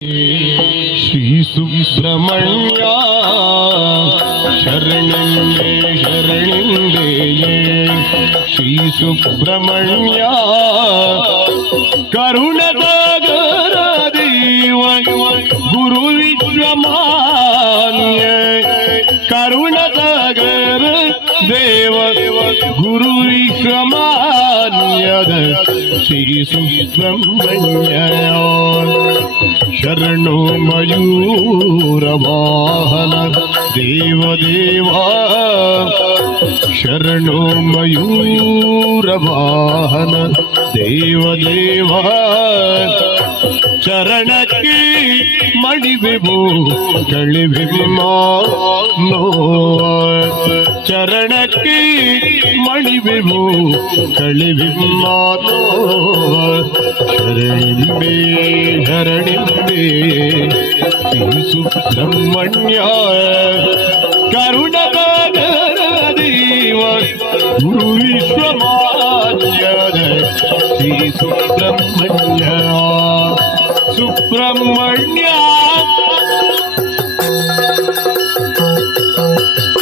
श्री सुब्रमण्या शरण शरणिन्दे श्री सुब्रमण्या करुणसागर देव गुरुवीश्व्य करुणदागर देव गुरुविश्वमान्य श्री सुब्रमण्या शरणो मयूरवाहन देवदेवा शरणो मयूरवाहन देवदेवा चरणकी मणिविभो कळिविमा नो चरणकी ದೇವ ದೇವ ಚರಣಕ್ಕೆ ಮಣಿವೆವು ಕಳಿವೆವು ಮಾನೋ ಚರಣಕ್ಕೆ ಮಣಿವೆವು ಕಳಿವೆವು ಮಾನೋ ಶರಣಿಂಬೆ ಶರಣಿಂಬೆ ಶ್ರೀ ಸುಬ್ರಹ್ಮಣ್ಯ ಕರುಣಗಾಗರ ದೇವ ಗುರು ವಿಶ್ವಮಾನ್ಯದ ಶ್ರೀ ಸುಬ್ರಹ್ಮಣ್ಯ ಸುಬ್ರಹ್ಮಣ್ಯ